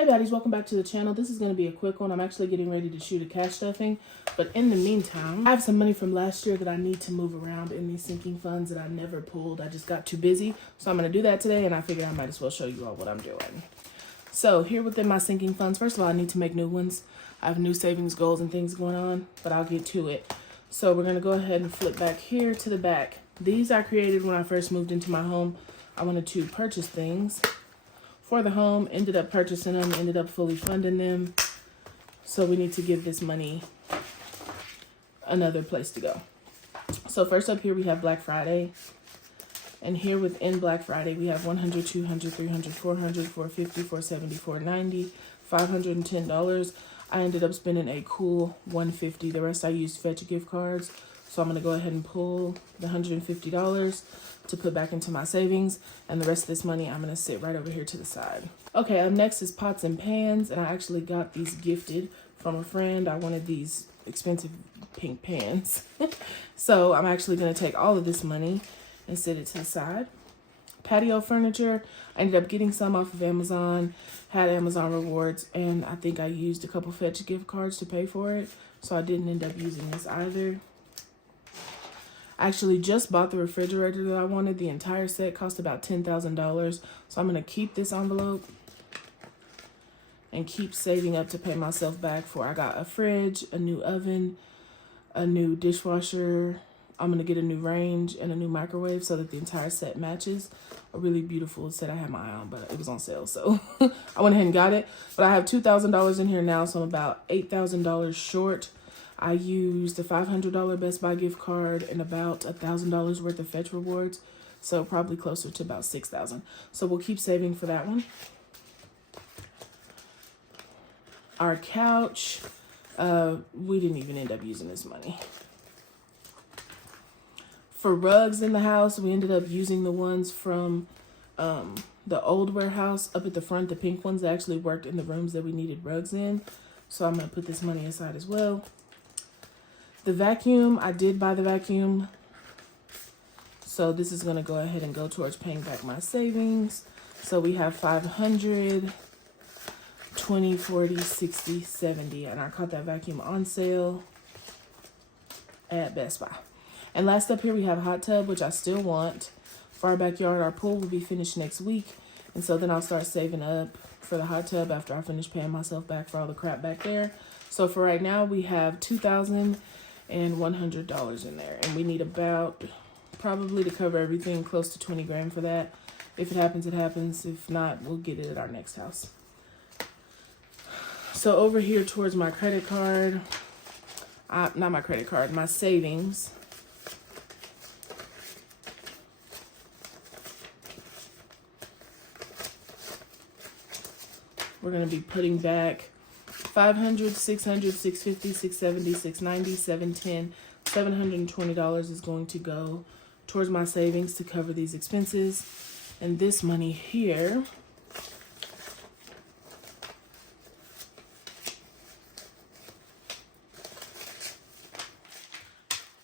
Hey baddies, welcome back to the channel. This is going to be a quick one. I'm actually getting ready to shoot a cash stuffing, but in the meantime, I have some money from last year that I need to move around in these sinking funds that I never pulled. I just got too busy, so I'm going to do that today, and I figured I might as well show you all what I'm doing. So here within my sinking funds, first of all, I need to make new ones. I have new savings goals and things going on, but I'll get to it. So we're going to go ahead and flip back here to the back. These I created when I first moved into my home. I wanted to purchase things for the home, ended up purchasing them, ended up fully funding them. So we need to give this money another place to go. So first up here, we have Black Friday. And here within Black Friday, we have 100, 200, 300, 400, 450, 470, 490, $510. I ended up spending a cool $150. The rest I used fetch gift cards. So I'm going to go ahead and pull the $150 to put back into my savings. And the rest of this money, I'm going to sit right over here to the side. Okay, up next is pots and pans. And I actually got these gifted from a friend. I wanted these expensive pink pans. So I'm actually going to take all of this money and set it to the side. Patio furniture, I ended up getting some off of Amazon, had Amazon rewards, and I think I used a couple fetch gift cards to pay for it. So I didn't end up using this either. I actually just bought the refrigerator that I wanted. The entire set cost about $10,000. So I'm going to keep this envelope and keep saving up to pay myself back for. I got a fridge, a new oven, a new dishwasher. I'm going to get a new range and a new microwave so that the entire set matches. A really beautiful set I had my eye on, but it was on sale. So I went ahead and got it. But I have $2,000 in here now, so I'm about $8,000 short. I used a $500 Best Buy gift card and about $1,000 worth of fetch rewards. So probably closer to about $6,000. So we'll keep saving for that one. Our couch, we didn't even end up using this money. For rugs in the house, we ended up using the ones from the old warehouse up at the front, the pink ones that actually worked in the rooms that we needed rugs in. So I'm going to put this money aside as well. The vacuum, I did buy the vacuum. So this is going to go ahead and go towards paying back my savings. So we have 500, 20, 40, 60, 70. And I caught that vacuum on sale at Best Buy. And last up here, we have hot tub, which I still want for our backyard. Our pool will be finished next week. And so then I'll start saving up for the hot tub after I finish paying myself back for all the crap back there. So for right now, we have $2,100 in there. And we need about, probably to cover everything, close to 20 grand for that. If it happens, it happens. If not, we'll get it at our next house. So over here towards my credit card, not my credit card, my savings. We're going to be putting back 500, 600, 650, 670, 690, 710, $720 is going to go towards my savings to cover these expenses. And this money here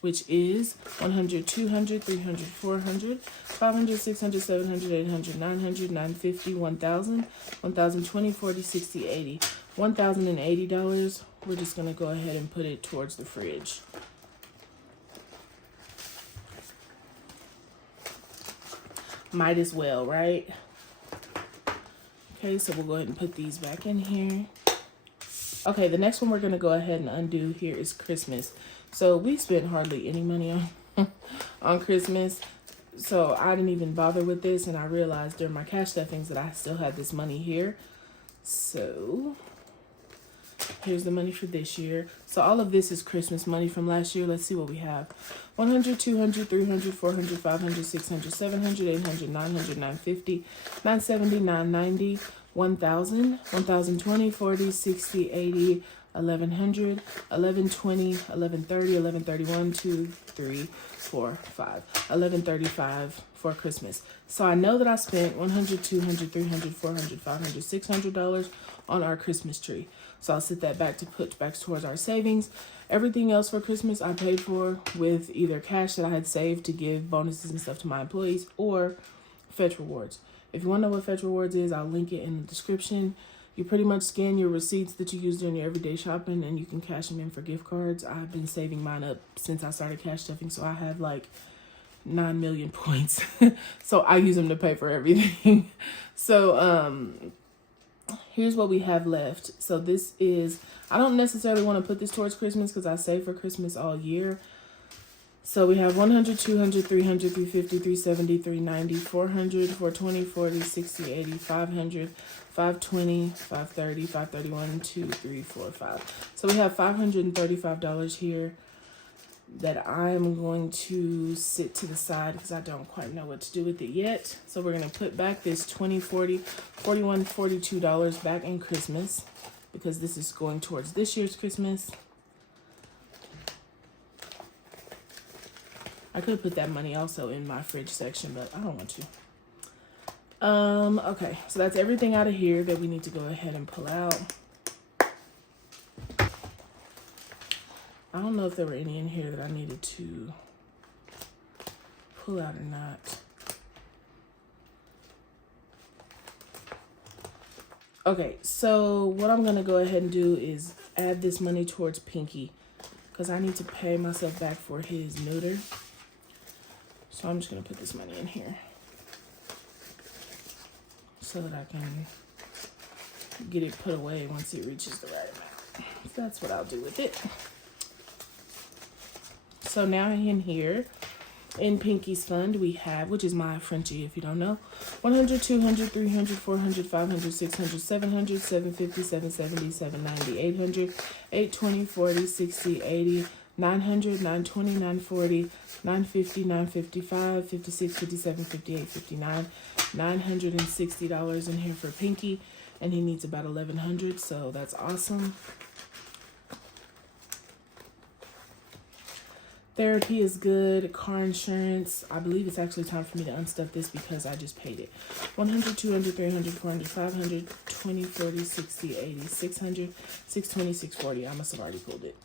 which is 100, 200, 300, 400, 500, 600, 700, 800, 900, 950, 1,000, 1,020, 40, 60, 80. $1,080. We're just going to go ahead and put it towards the fridge. Might as well, right? Okay, so we'll go ahead and put these back in here. Okay, the next one we're going to go ahead and undo here is Christmas. So we spent hardly any money on Christmas. So I didn't even bother with this. And I realized during my cash stuffings that I still had this money here. So here's the money for this year. So all of this is Christmas money from last year. Let's see what we have. 100, 200, 300, 400, 500, 600, 700, 800, 900, 950, 970, 990, 1,000, 1,020, 40, 60, 80, 1,100, 1,120, 1,130, 1,131, 2, 3, 4, 5, 1,135 for Christmas. So I know that I spent 100, 200, 300, 400, 500, $600 on our Christmas tree. So I'll set that back to put back towards our savings. Everything else for Christmas I paid for with either cash that I had saved to give bonuses and stuff to my employees or fetch rewards. If you want to know what fetch rewards is, I'll link it in the description. You pretty much scan your receipts that you use during your everyday shopping and you can cash them in for gift cards. I've been saving mine up since I started cash stuffing, so I have like 9 million points. So I use them to pay for everything. So here's what we have left. So this is, I don't necessarily want to put this towards Christmas because I save for Christmas all year. So we have 100, 200, 300, 350, 370, 390, 400, 420, 40, 60, 80, 500, 520, 530, 531, 2, 3, 4, 5. So we have $535 here that I'm going to sit to the side because I don't quite know what to do with it yet. So we're going to put back this $20, $40, $41, $42 back in Christmas because this is going towards this year's Christmas. I could put that money also in my fridge section, but I don't want to. Okay, so that's everything out of here that we need to go ahead and pull out. I don't know if there were any in here that I needed to pull out or not. Okay, so what I'm gonna go ahead and do is add this money towards Pinky because I need to pay myself back for his neuter. So I'm just going to put this money in here so that I can get it put away once it reaches the right amount. So that's what I'll do with it. So now in here, in Pinky's fund, we have, which is my Frenchie if you don't know, 100, 200, 300, 400, 500, 600, 700, 750, 770, 790, 800, 820, 40, 60, 80, 900, 920, 940, 950, 955, 56, 57, 58, 59, $960 in here for Pinky, and he needs about 1,100, so that's awesome. Therapy is good. Car insurance, I believe it's actually time for me to unstuff this because I just paid it. 100, 200, 300, 400, 500, 20, 40, 60, 80, 600, 620, 640. I must have already pulled it.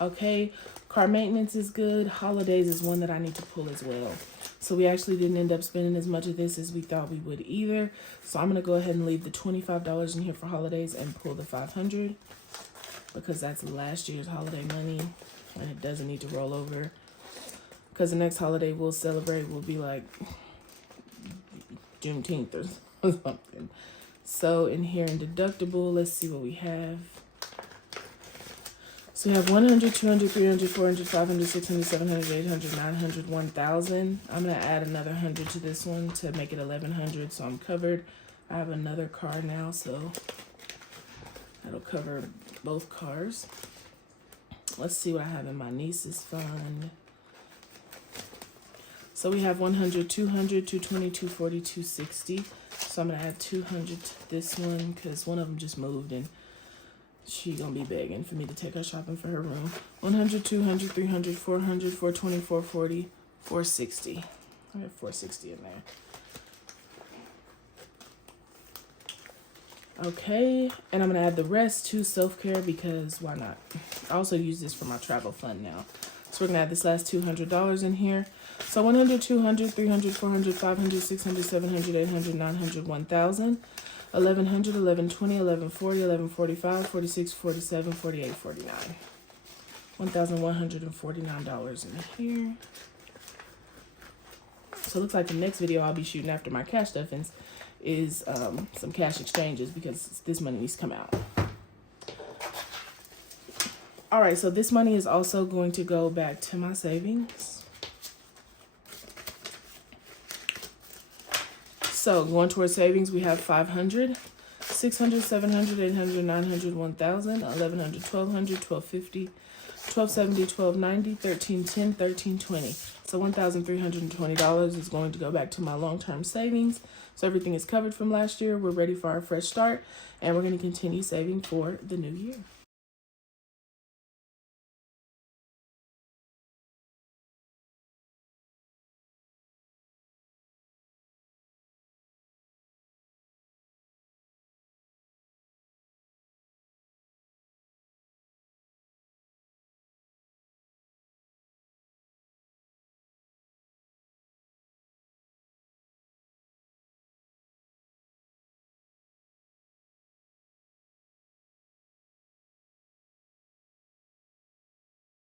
Okay, car maintenance is good. Holidays is one that I need to pull as well. So we actually didn't end up spending as much of this as we thought we would either. So I'm going to go ahead and leave the $25 in here for holidays and pull the 500 because that's last year's holiday money and it doesn't need to roll over. Because the next holiday we'll celebrate will be like Juneteenth or something. So in here in deductible, let's see what we have. So we have 100, 200, 300, 400, 500, 600, 700, 800, 900, 1,000. I'm going to add another 100 to this one to make it 1,100, so I'm covered. I have another car now, so that'll cover both cars. Let's see what I have in my niece's fund. So we have 100, 200, 220, 240, 260. So I'm going to add 200 to this one because one of them just moved and she gonna be begging for me to take her shopping for her room. 100, 200, 300, 400, 420, 440, 460. I have 460 in there. Okay, and I'm gonna add the rest to self-care because why not? I also use this for my travel fund now. So we're gonna add this last $200 in here. So 100, 200, 300, 400, 500, 600, 700, 800, 900, 1,000. 1,100, 1,120, 1,140, 1,145, 46, 47, 48, 49. $1,149 in here. So it looks like the next video I'll be shooting after my cash stuffings is some cash exchanges because this money needs to come out. All right, so this money is also going to go back to my savings. So going towards savings, we have 500, 600, 700, 800, 900, 1,000, 1,100, 1,200, 1,250, 1,270, 1,290, 1,310, 1,320. So $1,320 is going to go back to my long-term savings. So everything is covered from last year. We're ready for our fresh start, and we're going to continue saving for the new year.